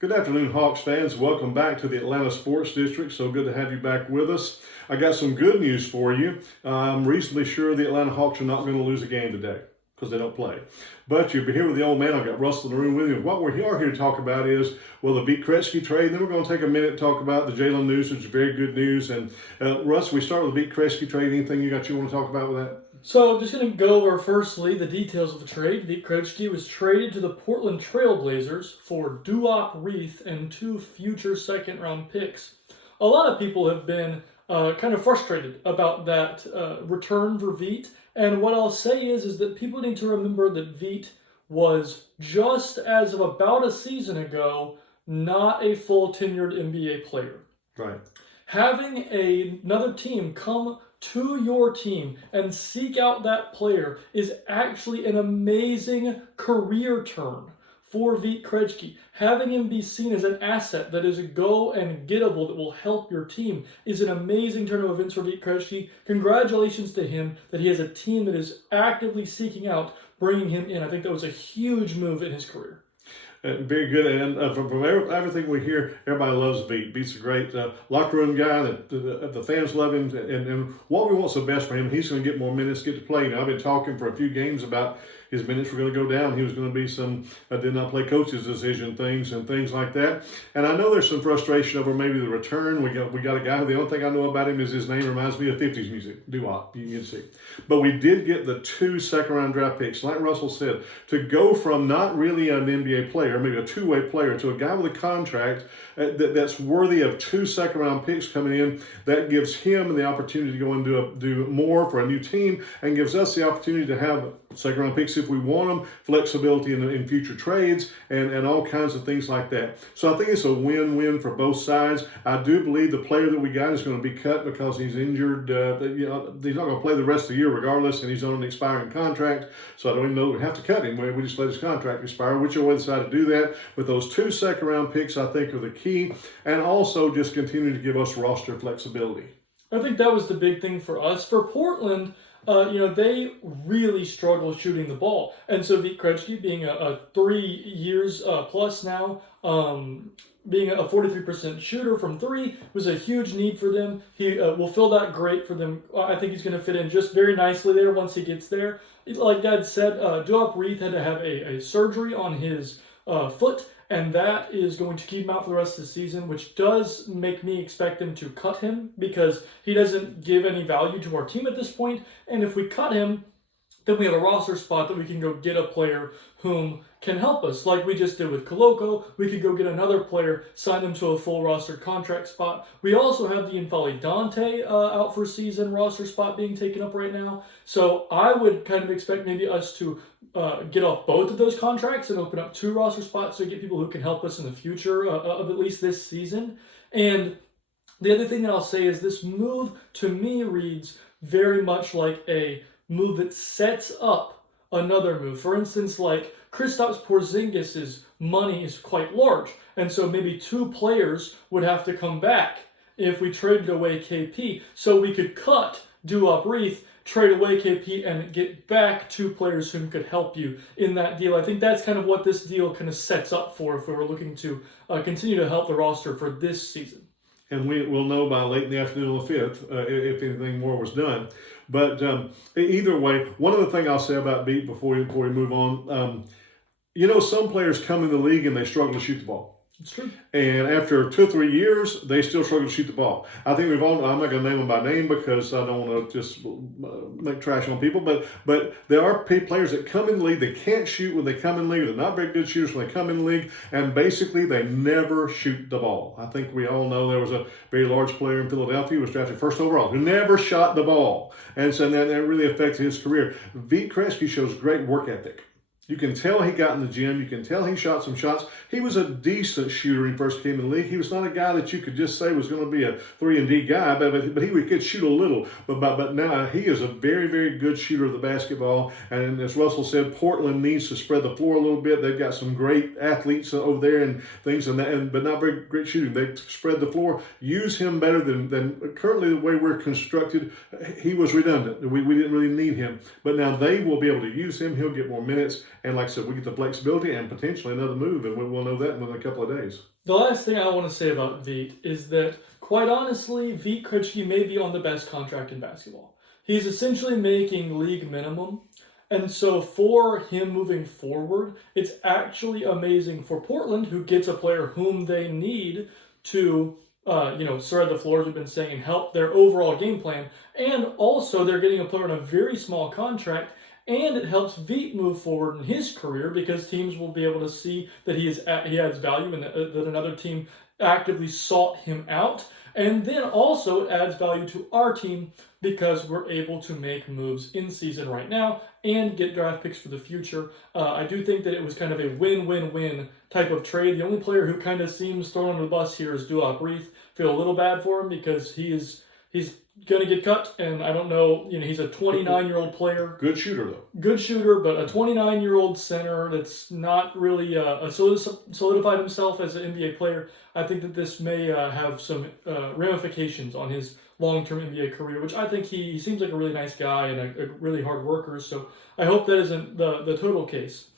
Good afternoon, Hawks fans. Welcome back to the Atlanta Sports District. So good to have you back with us. I got some good news for you. I'm reasonably sure the Atlanta Hawks are not going to lose a game today because they don't play. But you'll be here with the old man. I've got Russell in the room with you. And what we are here to talk about is, well, the Beat Kretzky trade. Then we're going to take a minute to talk about the Jalen news, which is very good news. And Russ, we start with the Beat Kretzky trade. Anything you want to talk about with that? So I'm just going to go over firstly the details of the trade. Vit Krejci was traded to the Portland Trail Blazers for Duop Reith and 2 future second-round picks. A lot of people have been kind of frustrated about that return for Vit. And what I'll say is that people need to remember that Vit was, just as of about a season ago, not a full tenured NBA player. Right. Having another team come to your team and seek out that player is actually an amazing career turn for Vit Krejci. Having him be seen as an asset that is a go and gettable that will help your team is an amazing turn of events for Vit Krejci. Congratulations to him that he has a team that is actively seeking out bringing him in. I think that was a huge move in his career. Very good, and from everything we hear, everybody loves Beat. Beat's a great locker room guy. The fans love him, and what we want's the best for him. He's going to get more minutes, get to play. Now, I've been talking for a few games about his minutes were going to go down. He was going to be some did not play coach's decision things like that. And I know there's some frustration over maybe the return. We got a guy who the only thing I know about him is his name reminds me of 50s music, doo-wop, you can see. But we did get the 2 second-round draft picks. Like Russell said, to go from not really an NBA player, maybe a two-way player, to a guy with a contract that's worthy of 2 second-round picks coming in, that gives him the opportunity to go and do more for a new team and gives us the opportunity to have second-round picks if we want them, flexibility in future trades, and all kinds of things like that. So I think it's a win-win for both sides. I do believe the player that we got is going to be cut because he's injured. He's not going to play the rest of the year regardless, and he's on an expiring contract. So I don't even know that we have to cut him. We just let his contract expire, whichever way we decide to do that. But those 2 second-round picks, I think, are the key, and also just continue to give us roster flexibility. I think that was the big thing for us. For Portland, they really struggle shooting the ball. And so Vit Krejci, being a 3 years plus now, being a 43% shooter from 3 was a huge need for them. He will fill that great for them. I think he's going to fit in just very nicely there once he gets there. Like Dad said, Duop Reith had to have a surgery on his foot, and that is going to keep him out for the rest of the season, which does make me expect them to cut him because he doesn't give any value to our team at this point. And if we cut him, then we have a roster spot that we can go get a player whom can help us. Like we just did with Koloko, we could go get another player, sign them to a full roster contract spot. We also have the Infali Dante out for season roster spot being taken up right now. So I would kind of expect maybe us to get off both of those contracts and open up 2 roster spots to get people who can help us in the future of at least this season. And the other thing that I'll say is this move to me reads very much like a move that sets up another move. For instance, like Kristaps Porzingis' money is quite large, and so maybe 2 players would have to come back if we traded away KP. So we could cut Duop Reith, trade away KP, and get back 2 players whom could help you in that deal. I think that's kind of what this deal kind of sets up for if we were looking to continue to help the roster for this season. And we'll know by late in the afternoon on the 5th if anything more was done. But either way, one other thing I'll say about Beat before we move on, some players come in the league and they struggle to shoot the ball. It's true. And after 2 or 3 years, they still struggle to shoot the ball. I think I'm not going to name them by name because I don't want to just make trash on people, but there are players that come in the league, they can't shoot when they come in the league, they're not very good shooters when they come in the league, and basically they never shoot the ball. I think we all know there was a very large player in Philadelphia who was drafted first overall who never shot the ball. And so that really affected his career. Vit Krejci shows great work ethic. You can tell he got in the gym. You can tell he shot some shots. He was a decent shooter when he first came in the league. He was not a guy that you could just say was going to be a 3-and-D guy, but he could shoot a little. But now he is a very, very good shooter of the basketball. And as Russell said, Portland needs to spread the floor a little bit. They've got some great athletes over there and things, but not very great shooting. They spread the floor. Use him better than currently the way we're constructed. He was redundant. We didn't really need him. But now they will be able to use him. He'll get more minutes. And like I said, we get the flexibility and potentially another move, and we'll know that within a couple of days. The last thing I want to say about Veit is that, quite honestly, Veit Krejci may be on the best contract in basketball. He's essentially making league minimum. And so for him moving forward, it's actually amazing for Portland, who gets a player whom they need to, spread the floor, as we've been saying, and help their overall game plan. And also they're getting a player on a very small contract, and it helps Veit move forward in his career because teams will be able to see that he adds value and that another team actively sought him out. And then also it adds value to our team because we're able to make moves in season right now and get draft picks for the future. I do think that it was kind of a win-win-win type of trade. The only player who kind of seems thrown under the bus here is Duop Reith. Feel a little bad for him because he's going to get cut, and I don't know, he's a 29-year-old player. Good shooter, though. Good shooter, but a 29-year-old center that's not really solidified himself as an NBA player. I think that this may have some ramifications on his long-term NBA career, which I think he seems like a really nice guy and a really hard worker, so I hope that isn't the total case.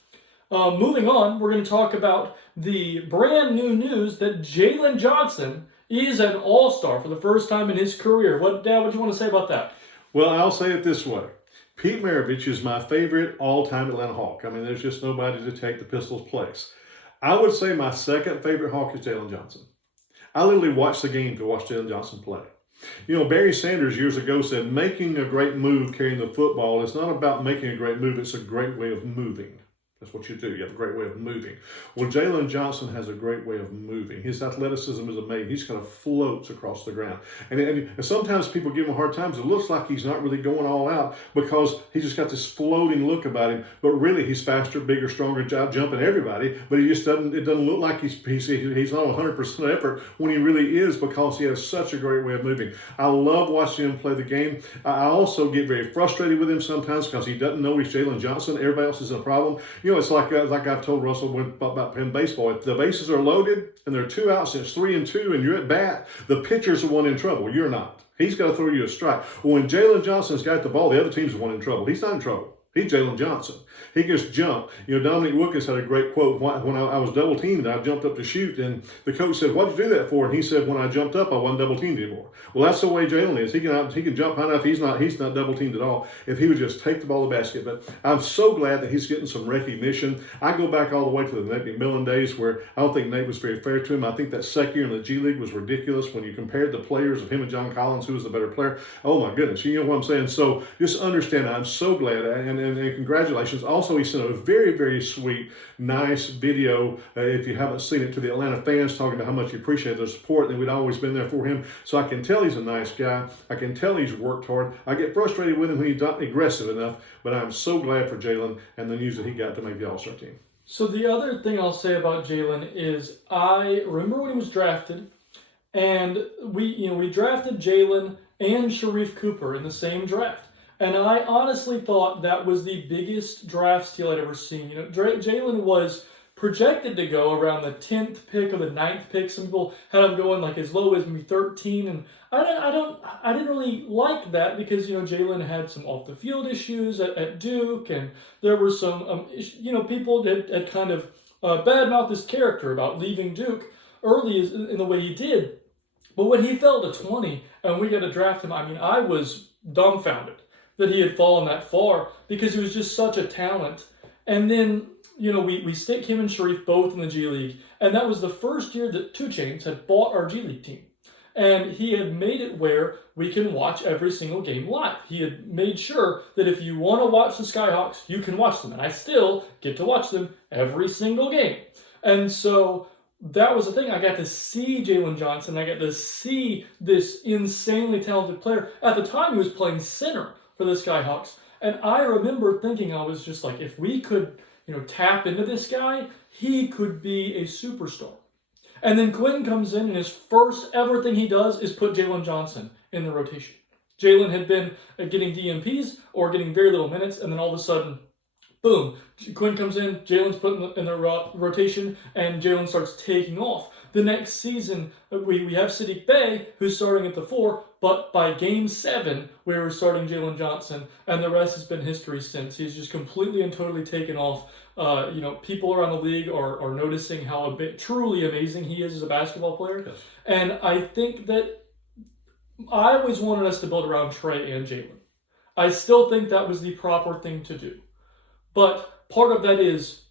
Moving on, we're going to talk about the brand new news that Jalen Johnson is an all-star for the first time in his career. Dad, what do you want to say about that? Well, I'll say it this way. Pete Maravich is my favorite all-time Atlanta Hawk. I mean, there's just nobody to take the Pistols' place. I would say my second favorite Hawk is Jalen Johnson. I literally watch the game to watch Jalen Johnson play. Barry Sanders years ago said, making a great move carrying the football is not about making a great move, it's a great way of moving. That's what you do. You have a great way of moving. Well, Jalen Johnson has a great way of moving. His athleticism is amazing. He just kind of floats across the ground. And sometimes people give him a hard time. It looks like he's not really going all out because he's just got this floating look about him. But really, he's faster, bigger, stronger, jumping everybody. But it doesn't look like he's not 100% effort when he really is because he has such a great way of moving. I love watching him play the game. I also get very frustrated with him sometimes because he doesn't know he's Jalen Johnson. Everybody else is a problem. It's like I've told Russell about playing baseball. If the bases are loaded and there are 2 outs and it's 3-2 and you're at bat, the pitcher's the one in trouble. You're not. He's got to throw you a strike. Well, when Jalen Johnson's got the ball, the other team's the one in trouble. He's not in trouble. He's Jalen Johnson. He just jumped. Dominic Wilkins had a great quote. When I was double teamed, I jumped up to shoot, and the coach said, "What'd you do that for?" And he said, "When I jumped up, I wasn't double teamed anymore." Well, that's the way Jalen is. He can jump high enough. He's not double teamed at all. If he would just take the ball to the basket. But I'm so glad that he's getting some recognition. I go back all the way to the Nate McMillan days where I don't think Nate was very fair to him. I think that second year in the G League was ridiculous when you compared the players of him and John Collins, who was the better player. Oh my goodness, you know what I'm saying? So just understand, I'm so glad and congratulations. Also, he sent a very, very sweet, nice video, if you haven't seen it, to the Atlanta fans talking about how much he appreciated their support and we'd always been there for him. So I can tell he's a nice guy. I can tell he's worked hard. I get frustrated with him when he's not aggressive enough, but I'm so glad for Jalen and the news that he got to make the All-Star team. So the other thing I'll say about Jalen is I remember when he was drafted, and we drafted Jalen and Sharif Cooper in the same draft. And I honestly thought that was the biggest draft steal I'd ever seen. Jalen was projected to go around the 10th pick or the 9th pick. Some people had him going like as low as maybe 13, and I didn't really like that because Jalen had some off the field issues at Duke, and there were some people that had kind of badmouthed his character about leaving Duke early in the way he did. But when he fell to 20 and we got to draft him, I was dumbfounded that he had fallen that far because he was just such a talent. And then, we stick him and Sharif both in the G League, and that was the first year that 2 Chainz had bought our G League team. And he had made it where we can watch every single game live. He had made sure that if you want to watch the Skyhawks, you can watch them. And I still get to watch them every single game. And so that was the thing. I got to see Jalen Johnson. I got to see this insanely talented player. At the time, he was playing center for the Skyhawks. And I remember thinking, I was just like, if we could, tap into this guy, he could be a superstar. And then Quinn comes in, and his first ever thing he does is put Jalen Johnson in the rotation. Jalen had been getting DMPs or getting very little minutes, and then all of a sudden, boom, Quinn comes in, Jalen's put in the rotation, and Jalen starts taking off. the next season, we have Sadiq Bey, who's starting at the 4, but by game 7, we were starting Jalen Johnson, and the rest has been history since. He's just completely and totally taken off. People around the league are noticing how truly amazing he is as a basketball player. Yes. And I think that I always wanted us to build around Trey and Jalen. I still think that was the proper thing to do. But part of that is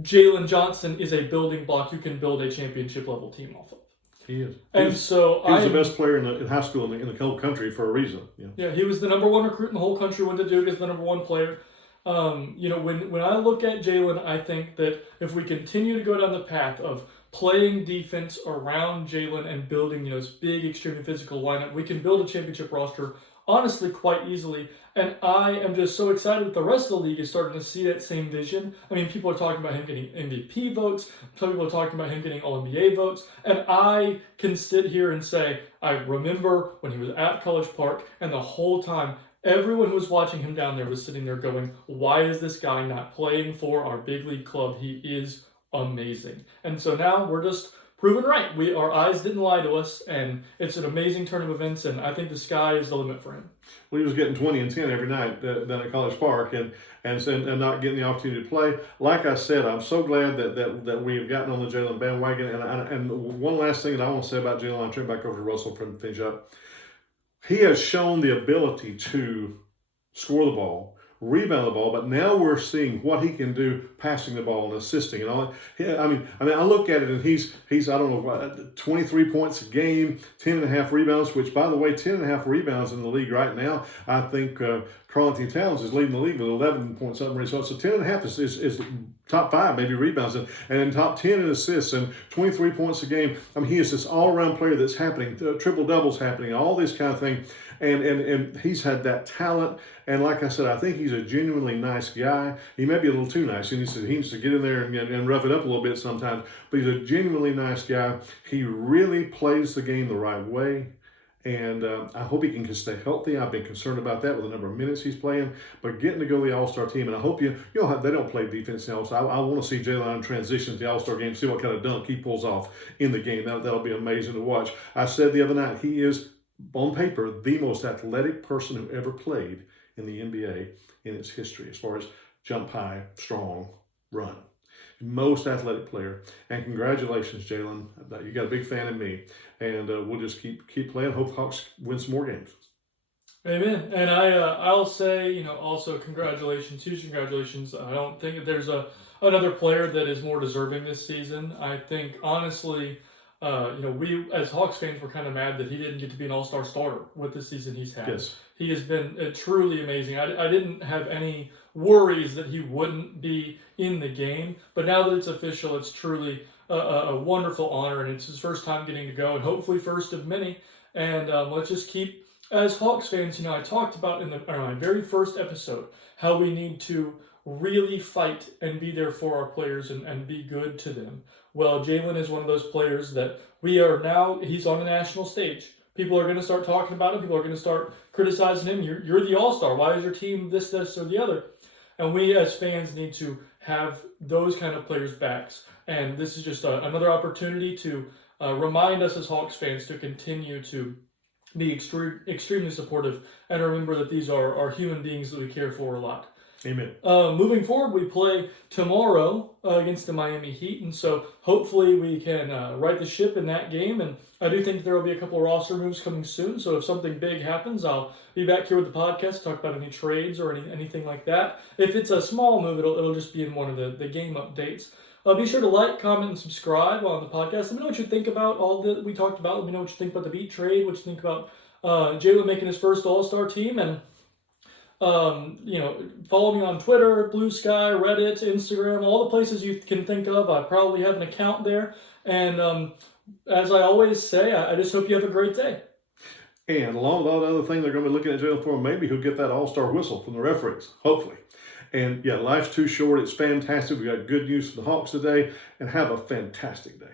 Jalen Johnson is a building block you can build a championship level team off of. He is. And so he was the best player in high school in the whole country for a reason. Yeah, he was the number 1 recruit in the whole country. Went to Duke as the number 1 player. When I look at Jalen, I think that if we continue to go down the path of playing defense around Jalen and building this big, extremely physical lineup, we can build a championship roster honestly quite easily. And I am just so excited that the rest of the league is starting to see that same vision. I mean, people are talking about him getting MVP votes. Some people are talking about him getting All-NBA votes. And I can sit here and say, I remember when he was at College Park, and the whole time, everyone who was watching him down there was sitting there going, why is this guy not playing for our big league club? He is amazing. And so now we're just proven right. Our eyes didn't lie to us, and it's an amazing turn of events, and I think the sky is the limit for him. Well, he was getting 20 and 10 every night down at College Park and not getting the opportunity to play. Like I said, I'm so glad that we have gotten on the Jalen bandwagon. And one last thing that I want to say about Jalen, I'll turn back over to Russell for him to finish up. He has shown the ability to score the ball, rebound the ball, but now we're seeing what he can do passing the ball and assisting and all that. I mean, I look at it and he's I don't know, 23 points a game, 10.5 rebounds, which, by the way, 10.5 rebounds in the league right now. I think Karl-Anthony Towns is leading the league with 11 point something results. So 10.5 is top 5 maybe rebounds and then top 10 in assists and 23 points a game. I mean, he is this all-around player that's happening, triple doubles happening, all this kind of thing. And he's had that talent. And like I said, I think he's a genuinely nice guy. He may be a little too nice. He needs to get in there and rough it up a little bit sometimes. But he's a genuinely nice guy. He really plays the game the right way. And I hope he can stay healthy. I've been concerned about that with the number of minutes he's playing. But getting to go to the All-Star team, and I hope they don't play defense now. So I want to see Jalen transition to the All-Star game, see what kind of dunk he pulls off in the game. That'll be amazing to watch. I said the other night, he is, on paper, the most athletic person who ever played in the NBA in its history, as far as jump high, strong, run. Most athletic player. And congratulations, Jalen. You got a big fan in me. And we'll just keep playing. Hope Hawks win some more games. Amen. And I'll say, also congratulations, huge congratulations. I don't think that there's another player that is more deserving this season. I think, honestly, we as Hawks fans were kind of mad that he didn't get to be an all-star starter with the season he's had. Yes. He has been truly amazing. I didn't have any worries that he wouldn't be in the game, but now that it's official, it's truly a wonderful honor, and it's his first time getting to go, and hopefully first of many. And let's just keep, as Hawks fans, I talked about in my very first episode how we need to really fight and be there for our players and be good to them. Well, Jalen is one of those players that he's on the national stage. People are going to start talking about him. People are going to start criticizing him. You're the all-star. Why is your team this, or the other? And we as fans need to have those kind of players' backs. And this is just another opportunity to remind us as Hawks fans to continue to be extremely supportive and remember that these are human beings that we care for a lot. Amen. Moving forward, we play tomorrow against the Miami Heat, and so hopefully we can right the ship in that game. And I do think there will be a couple of roster moves coming soon, so if something big happens, I'll be back here with the podcast, talk about any trades or anything like that. If it's a small move, it'll just be in one of the game updates. Be sure to like, comment, and subscribe on the podcast. Let me know what you think about all that we talked about. Let me know what you think about the Beat trade, what you think about Jalen making his first All-Star team, and follow me on Twitter, Blue Sky, Reddit, Instagram, all the places you can think of. I probably have an account there. And as I always say, I just hope you have a great day. And along with all the other things they're going to be looking at Jalen for, maybe he'll get that all-star whistle from the referees, hopefully. And yeah, life's too short. It's fantastic. We got good news for the Hawks today, and have a fantastic day.